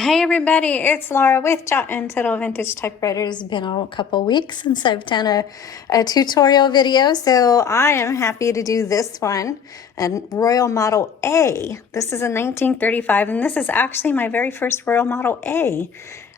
Hey everybody, it's Laura with Jot and Tittle Vintage Typewriters. It's been a couple weeks since I've done a tutorial video, so I am happy to do this one, a Royal Model A. This is a 1935, and this is actually my very first Royal Model A.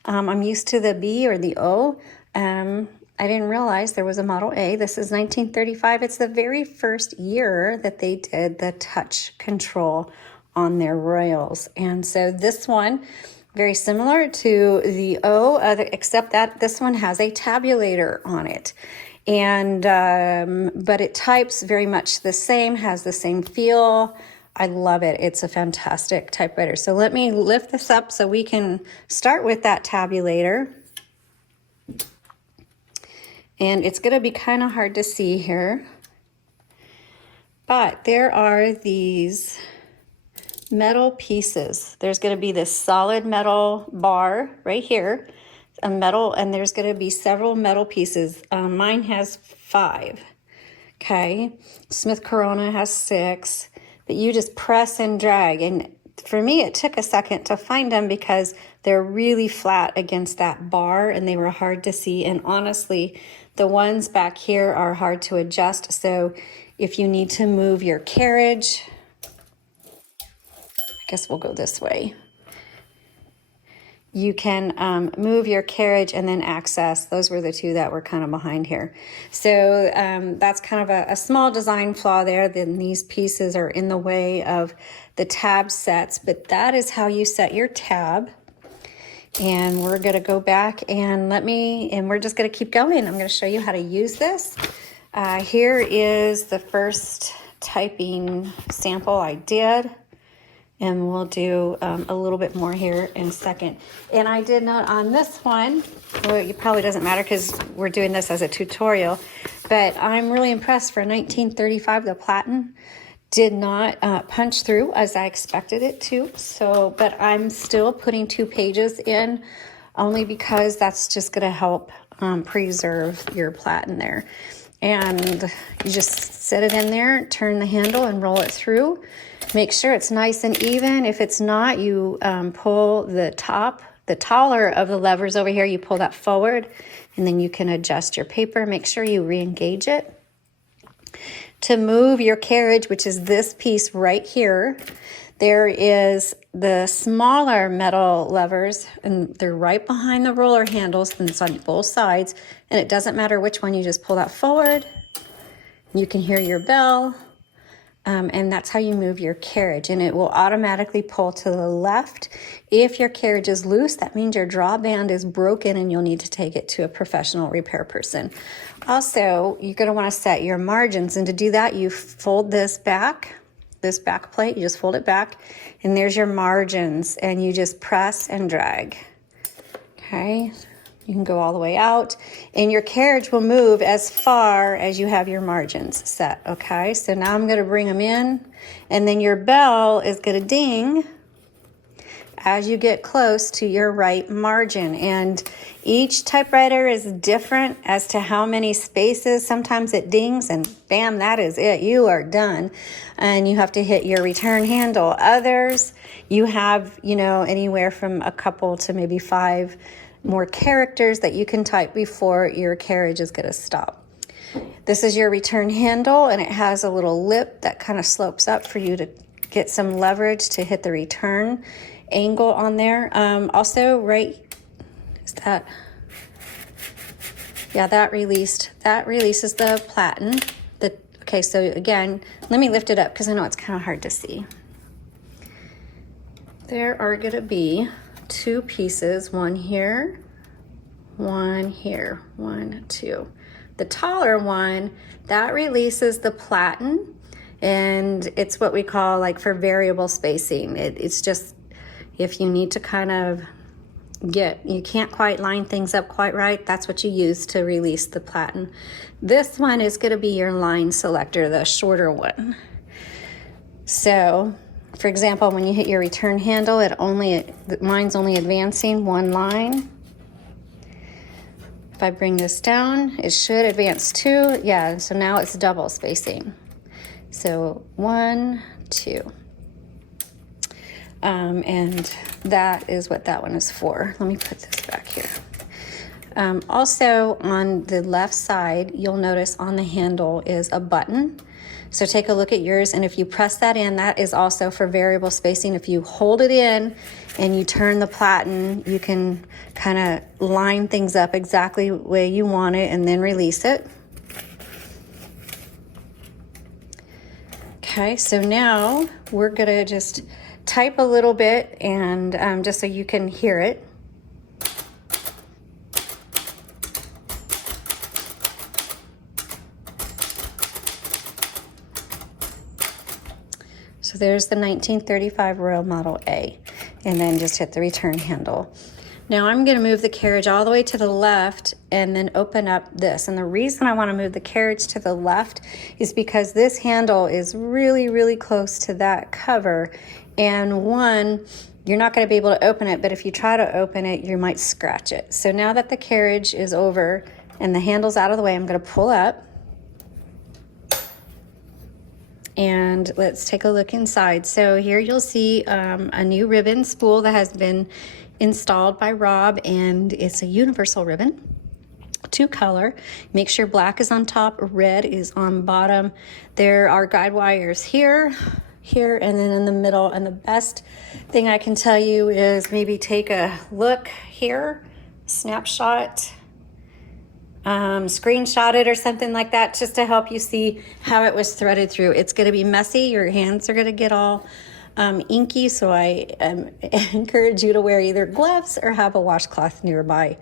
I'm used to the B or the O. I didn't realize there was a Model A. This is 1935. It's the very first year that they did the touch control on their Royals. And so this one, very similar to the O, except that this one has a tabulator on it. And but it types very much the same, has the same feel. I love it. It's a fantastic typewriter. So let me lift this up so we can start with that tabulator. And it's going to be kind of hard to see here, but there are these metal pieces. There's going to be this solid metal bar right here, a metal, and there's going to be several metal pieces. Mine has 5. Okay, Smith Corona has 6, but you just press and drag. And for me, it took a second to find them because they're really flat against that bar and they were hard to see. And honestly, the ones back here are hard to adjust. So if you need to move your carriage, I guess we'll go this way. You can move your carriage and then access. Those were the 2 that were kind of behind here. So that's kind of a small design flaw there. Then these pieces are in the way of the tab sets, but that is how you set your tab. And we're going to go back and we're just going to keep going. I'm going to show you how to use this. Here is the first typing sample I did. And we'll do a little bit more here in a second. And I did note on this one, well, it probably doesn't matter because we're doing this as a tutorial, but I'm really impressed. For 1935, the platen did not punch through as I expected it to. So, but I'm still putting 2 pages in only because that's just gonna help preserve your platen there. And you just set it in there, turn the handle and roll it through. Make sure it's nice and even. If it's not, you pull the taller of the levers over here, you pull that forward, and then you can adjust your paper. Make sure you re-engage it. To move your carriage, which is this piece right here, there is the smaller metal levers, and they're right behind the roller handles, and it's on both sides, and it doesn't matter which one, you just pull that forward. You can hear your bell. And that's how you move your carriage, and it will automatically pull to the left. If your carriage is loose, that means your drawband is broken and you'll need to take it to a professional repair person. Also, you're going to want to set your margins, and to do that, you fold this back plate, you just fold it back, and there's your margins, and you just press and drag. Okay. You can go all the way out, and your carriage will move as far as you have your margins set, okay? So now I'm going to bring them in, and then your bell is going to ding as you get close to your right margin. And each typewriter is different as to how many spaces. Sometimes it dings, and bam, that is it. You are done, and you have to hit your return handle. Others, you have, anywhere from a couple to maybe 5 more characters that you can type before your carriage is going to stop. This is your return handle, and it has a little lip that kind of slopes up for you to get some leverage to hit the return angle on there. Also, that releases the platen. Okay, so again, let me lift it up because I know it's kind of hard to see. There are going to be 2 pieces, one here, 1, 2. The taller one, that releases the platen, and it's what we call like for variable spacing. It's just if you need to kind of you can't quite line things up quite right, that's what you use to release the platen. This one is going to be your line selector, the shorter one. So for example, when you hit your return handle, mine's only advancing 1 line. If I bring this down, it should advance 2. Yeah, so now it's double spacing. So 1, 2. And that is what that one is for. Let me put this back here. Also on the left side, you'll notice on the handle is a button. So take a look at yours, and if you press that in, that is also for variable spacing. If you hold it in and you turn the platen, you can kind of line things up exactly the way you want it and then release it. Okay, so now we're gonna just type a little bit, and just so you can hear it. So there's the 1935 Royal Model A, and then just hit the return handle. Now I'm going to move the carriage all the way to the left and then open up this. And the reason I want to move the carriage to the left is because this handle is really, really close to that cover. And one, you're not going to be able to open it, but if you try to open it, you might scratch it. So now that the carriage is over and the handle's out of the way, I'm going to pull up. And let's take a look inside. So here you'll see a new ribbon spool that has been installed by Rob, and it's a universal ribbon, 2-color. Make sure black is on top, red is on bottom. There are guide wires here, and then in the middle. And the best thing I can tell you is maybe take a look here, snapshot, screenshot it or something like that, just to help you see how it was threaded through. It's going to be messy. Your hands are going to get all inky, so I encourage you to wear either gloves or have a washcloth nearby.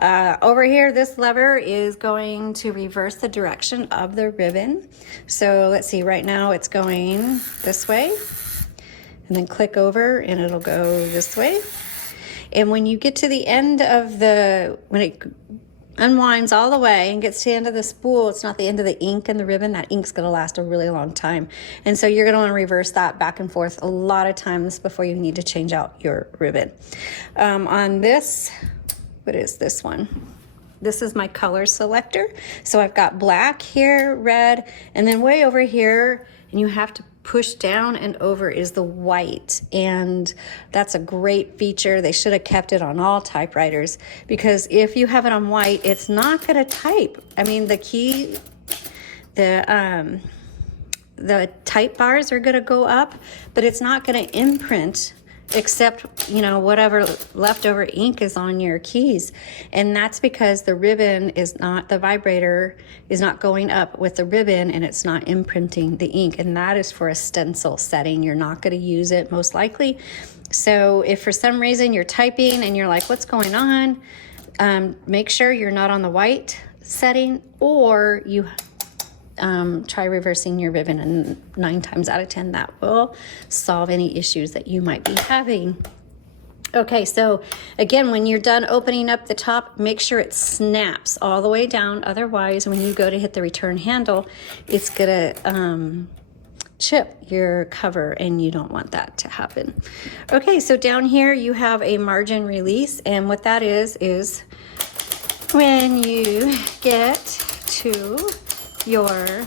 Over here, this lever is going to reverse the direction of the ribbon. So let's see, right now it's going this way, and then click over and it'll go this way. And when you get to the end of when it unwinds all the way and gets to the end of the spool, it's not the end of the ink in the ribbon. That ink's going to last a really long time. And so you're going to want to reverse that back and forth a lot of times before you need to change out your ribbon. On this, what is this one? This is my color selector. So I've got black here, red, and then way over here, and you have to push down and over is the white, and that's a great feature. They should have kept it on all typewriters, because if you have it on white, it's not going to type. I mean, the key, the type bars are going to go up, but it's not going to imprint except, you know, whatever leftover ink is on your keys. And that's because the ribbon is not, the vibrator is not going up with the ribbon, and it's not imprinting the ink. And that is for a stencil setting. You're not going to use it most likely. So if for some reason you're typing and you're like, what's going on? Make sure you're not on the white setting, or you try reversing your ribbon, and 9 times out of 10 that will solve any issues that you might be having. Okay, so again, when you're done opening up the top, make sure it snaps all the way down. Otherwise, when you go to hit the return handle, it's gonna chip your cover, and you don't want that to happen. Okay, so down here you have a margin release, and what that is when you get to your,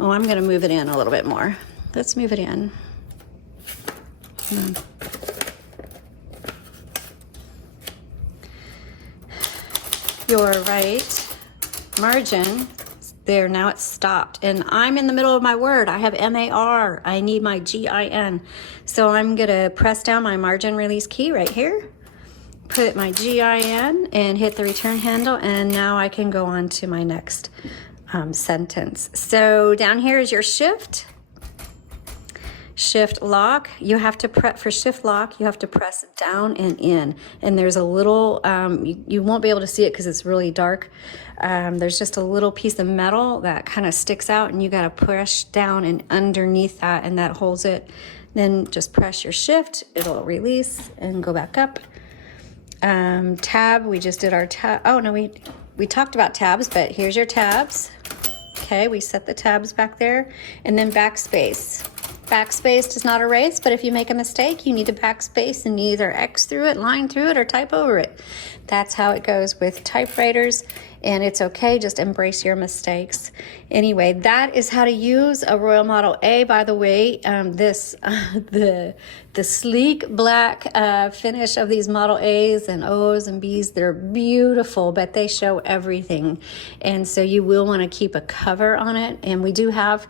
I'm going to move it in a little bit more. Let's move it in. Your right margin, there, now it's stopped. And I'm in the middle of my word. I have MAR. I need my GIN. So I'm going to press down my margin release key right here, put my GIN, and hit the return handle. And now I can go on to my next sentence. So down here is your shift lock. You have to press for shift lock, you have to press down and in, and there's a little you won't be able to see it because it's really dark. There's just a little piece of metal that kind of sticks out, and you got to push down and underneath that, and that holds it. Then just press your shift, it'll release and go back up. Tab, we just did our tab. Oh no, we talked about tabs, but here's your tabs. Okay, we set the tabs back there, and then backspace. Backspace does not erase, but if you make a mistake, you need to backspace and either X through it, line through it, or type over it. That's how it goes with typewriters, and it's okay. Just embrace your mistakes. Anyway, that is how to use a Royal Model A. By the way, the sleek black finish of these Model A's and O's and B's, they're beautiful, but they show everything. And so you will want to keep a cover on it. And we do have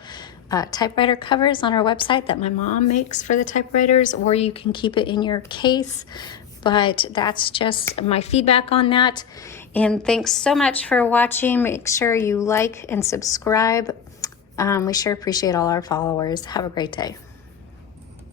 typewriter covers on our website that my mom makes for the typewriters, or you can keep it in your case. But that's just my feedback on that. And thanks so much for watching. Make sure you like and subscribe. We sure appreciate all our followers. Have a great day.